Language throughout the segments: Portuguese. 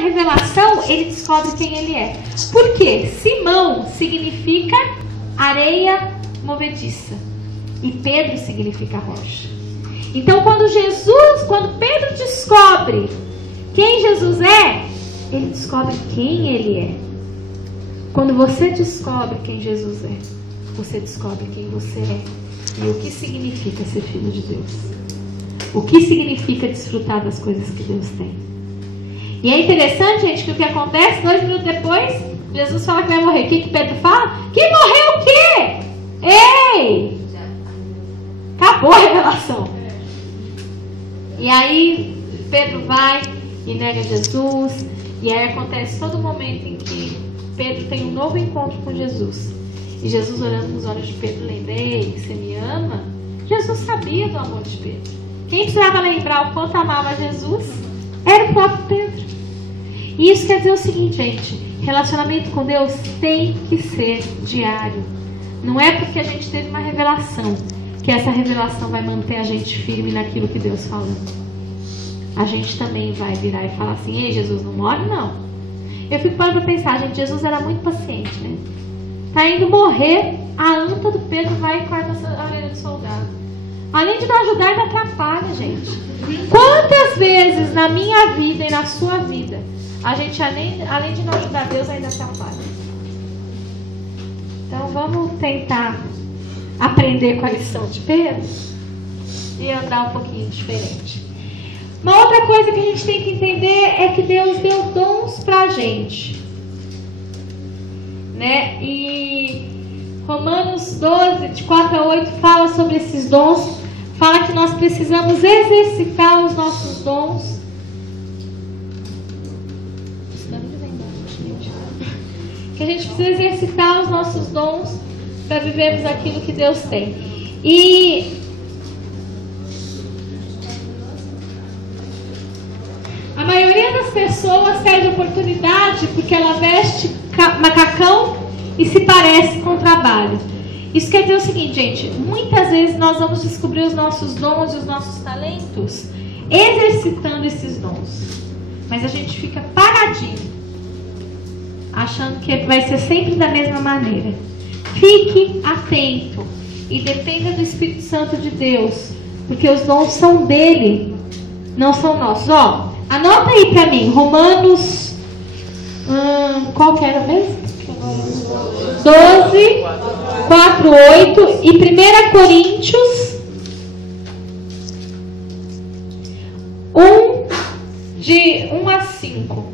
revelação, ele descobre quem ele é. Por quê? Simão significa areia movediça e Pedro significa rocha. Então quando Pedro descobre quem Jesus é, ele descobre quem ele é. Quando você descobre quem Jesus é, você descobre quem você é e o que significa ser filho de Deus. O que significa desfrutar das coisas que Deus tem. E é interessante, gente, que o que acontece 2 minutos depois, Jesus fala que vai morrer. O que Pedro fala? Que morreu o quê? Ei! Acabou a revelação. E aí Pedro vai e nega Jesus. E aí acontece todo momento em que Pedro tem um novo encontro com Jesus. E Jesus, olhando nos olhos de Pedro, lembra: ei, você me ama? Jesus sabia do amor de Pedro. Quem precisava lembrar o quanto amava Jesus era o próprio Pedro. E isso quer dizer o seguinte, gente: relacionamento com Deus tem que ser diário. Não é porque a gente teve uma revelação que essa revelação vai manter a gente firme naquilo que Deus falou. A gente também vai virar e falar assim: ei, Jesus, não morre não. Eu fico parando para pensar, gente, Jesus era muito paciente, né? Tá indo morrer, a anta do Pedro vai e corta a orelha do soldado. Além de não ajudar, ele atrapalha, gente. Quantas vezes na minha vida e na sua vida a gente, além de não ajudar Deus, ainda atrapalha? Então vamos tentar aprender com a lição de Pedro e andar um pouquinho diferente. Uma outra coisa que a gente tem que entender é que Deus deu dons pra gente, né? E Romanos 12, de 4 a 8, fala sobre esses dons. Fala que nós precisamos exercitar os nossos dons. Que a gente precisa exercitar os nossos dons para vivermos aquilo que Deus tem. E a maioria das pessoas perde oportunidade porque ela veste macacão e se parece com o trabalho. Isso quer dizer o seguinte, gente: muitas vezes nós vamos descobrir os nossos dons e os nossos talentos exercitando esses dons, mas a gente fica paradinho, achando que vai ser sempre da mesma maneira. Fique atento e dependa do Espírito Santo de Deus, porque os dons são dele, não são nossos. Ó, anota aí pra mim, Romanos, qual que era mesmo? 12, 4, 8 e 1 Coríntios 1, de 1 a 5.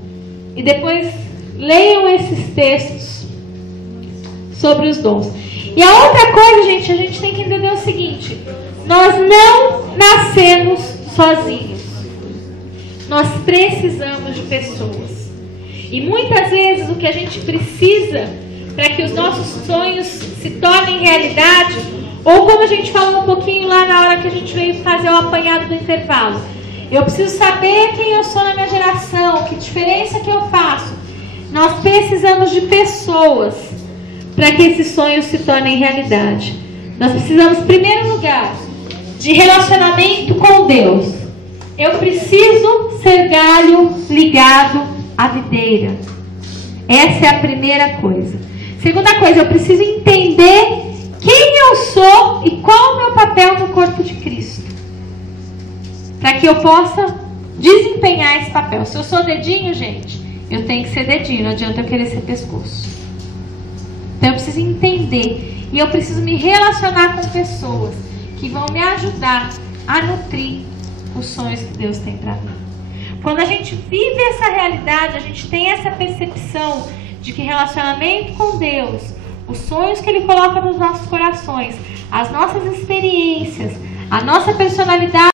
E depois leiam esses textos sobre os dons. E a outra coisa, gente, a gente tem que entender o seguinte: nós não nascemos sozinhos. Nós precisamos de pessoas. E muitas vezes o que a gente precisa para que os nossos sonhos se tornem realidade, ou como a gente falou um pouquinho lá na hora que a gente veio fazer o apanhado do intervalo, eu preciso saber quem eu sou na minha geração, que diferença que eu faço. Nós precisamos de pessoas para que esses sonhos se tornem realidade. Nós precisamos, em primeiro lugar, de relacionamento com Deus. Eu preciso ser galho ligado à videira. Essa é a primeira coisa. Segunda coisa, eu preciso entender quem eu sou e qual é o meu papel no corpo de Cristo, para que eu possa desempenhar esse papel. Se eu sou dedinho, gente, eu tenho que ser dedinho, não adianta eu querer ser pescoço. Então eu preciso entender e eu preciso me relacionar com pessoas que vão me ajudar a nutrir os sonhos que Deus tem para mim. Quando a gente vive essa realidade, a gente tem essa percepção de que relacionamento com Deus, os sonhos que Ele coloca nos nossos corações, as nossas experiências, a nossa personalidade